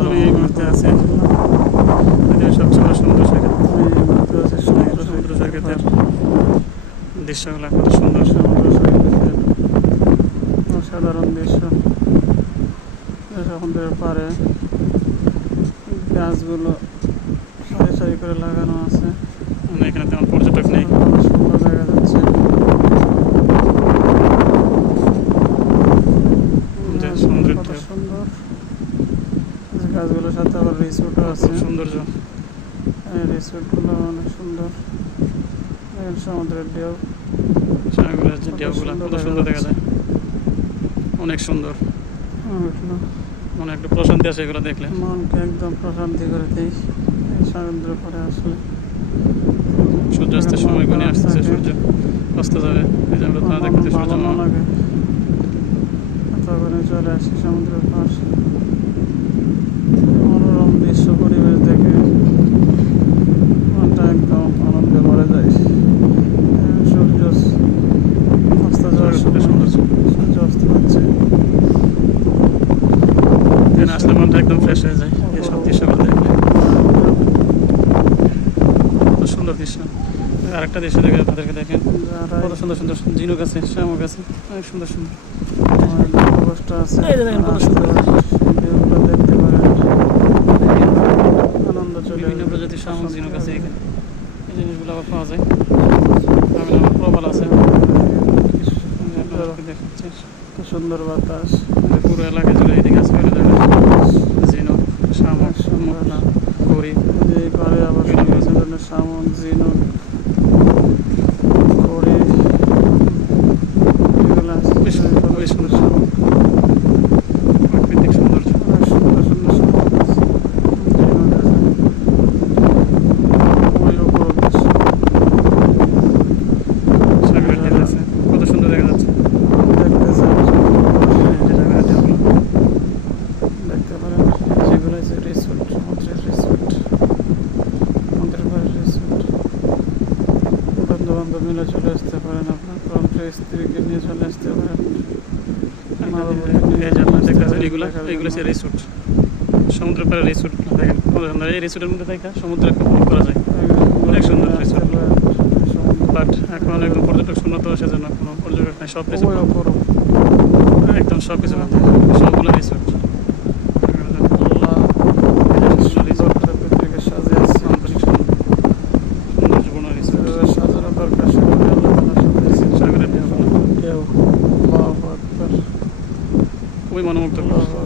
আমি এই মুহূর্তে আছি সবচেয়ে বড় সমুদ্র সৈকত। সমুদ্র সৈকতের দৃশ্যগুলো কত সুন্দর। সমুদ্র সৈকতের অসাধারণ দৃশ্য। সমুদ্রের পাড়ে গাছগুলো সারি সারি করে লাগানো আছে। এখানে তেমন পর্যটক নেই। সুন্দর দেখা যাচ্ছে। সমুদ্রের কত সুন্দর গাছগুলোর সাথে আবার রিসোর্টও আছে। সৌন্দর্য রিসোর্টগুলো অনেক সুন্দর। সমুদ্রের ঢেউ, ঢেউগুলো কত সুন্দর দেখা যায়। অনেক সুন্দর, মনে একটু প্রশান্তি আছে এগুলো দেখলে। মনকে একদম প্রশান্তি করে দেয় এই সমুদ্র পরে আসলে। সূর্যাস্তের সময় ঘনিয়ে আসতেছে, সূর্য অস্ত যাবে। এই যে আমরা তা দেখতে সূর্য লাগে তখন চলে আসি সমুদ্রের পাশ। মনোরম দৃশ্য পরিবেশ দেখে মনটা একদম আনন্দে ভরে যায়। সূর্য অস্ত যাওয়ার সময়, সূর্য অস্ত যাচ্ছে, আসলে মনটা একদম ফ্রেশ হয়ে যায় এইসব দৃশ্যগুলো দেখলে। কত সুন্দর দৃশ্য। আরেকটা দৃশ্য দেখে আপনাদেরকে দেখেন, কত সুন্দর সুন্দর ঝিনুক আছে, শামুক আছে, অনেক সুন্দর সুন্দর কষ্ট আছে। কত সুন্দর দেখতে পারেন, আনন্দ চলে। বিভিন্ন প্রজাতির শামুক, ঝিনুক আছে এখানে। এই জিনিসগুলো আবার পাওয়া যায়। আবার প্রবাল আছে, সুন্দর বাতাস। পুরো এলাকা জুড়ে এদিকে আছে ঝিনুক, শামুক, মোহনা, গড়ি। এই ঘরে আবার বিভিন্ন ধরনের শামুক, ঝিনুক, গড়ি এগুলো আছে। খুবই সুন্দর শামুক, প্রাকৃতিক সৌন্দর্য। সুন্দর সুন্দর শামুক আছে, ঝিনুক আছে। খুবই অপরূপ দৃশ্য। সাগরের ঢেউ আছে, কত সুন্দর দেখা যাচ্ছে। দেখতে পারেন যেগুলো আছে রিসোর্ট, সমুদ্রের রিসোর্ট, সমুদ্রের পাড়ের রিসোর্ট। বন্ধু বান্ধব মিলে চলে আসতে পারেন, আপনার স্ত্রীকে নিয়ে চলে আসতে পারেন। এগুলো হচ্ছে রিসোর্ট, সমুদ্রের পাড়ে রিসোর্ট। দেখেন এই রিসোর্টের মধ্যে থেকে সমুদ্র উপভোগ করা যায়। অনেক সুন্দর রিসোর্ট, বাট এখন একদম পর্যটক শূন্য, তো সেজন্য কোনো পর্যটক নাই। সব কিছু একদম সব কিছু সবগুলো রিসোর্ট। খুবই মনোমুগ্ধকর।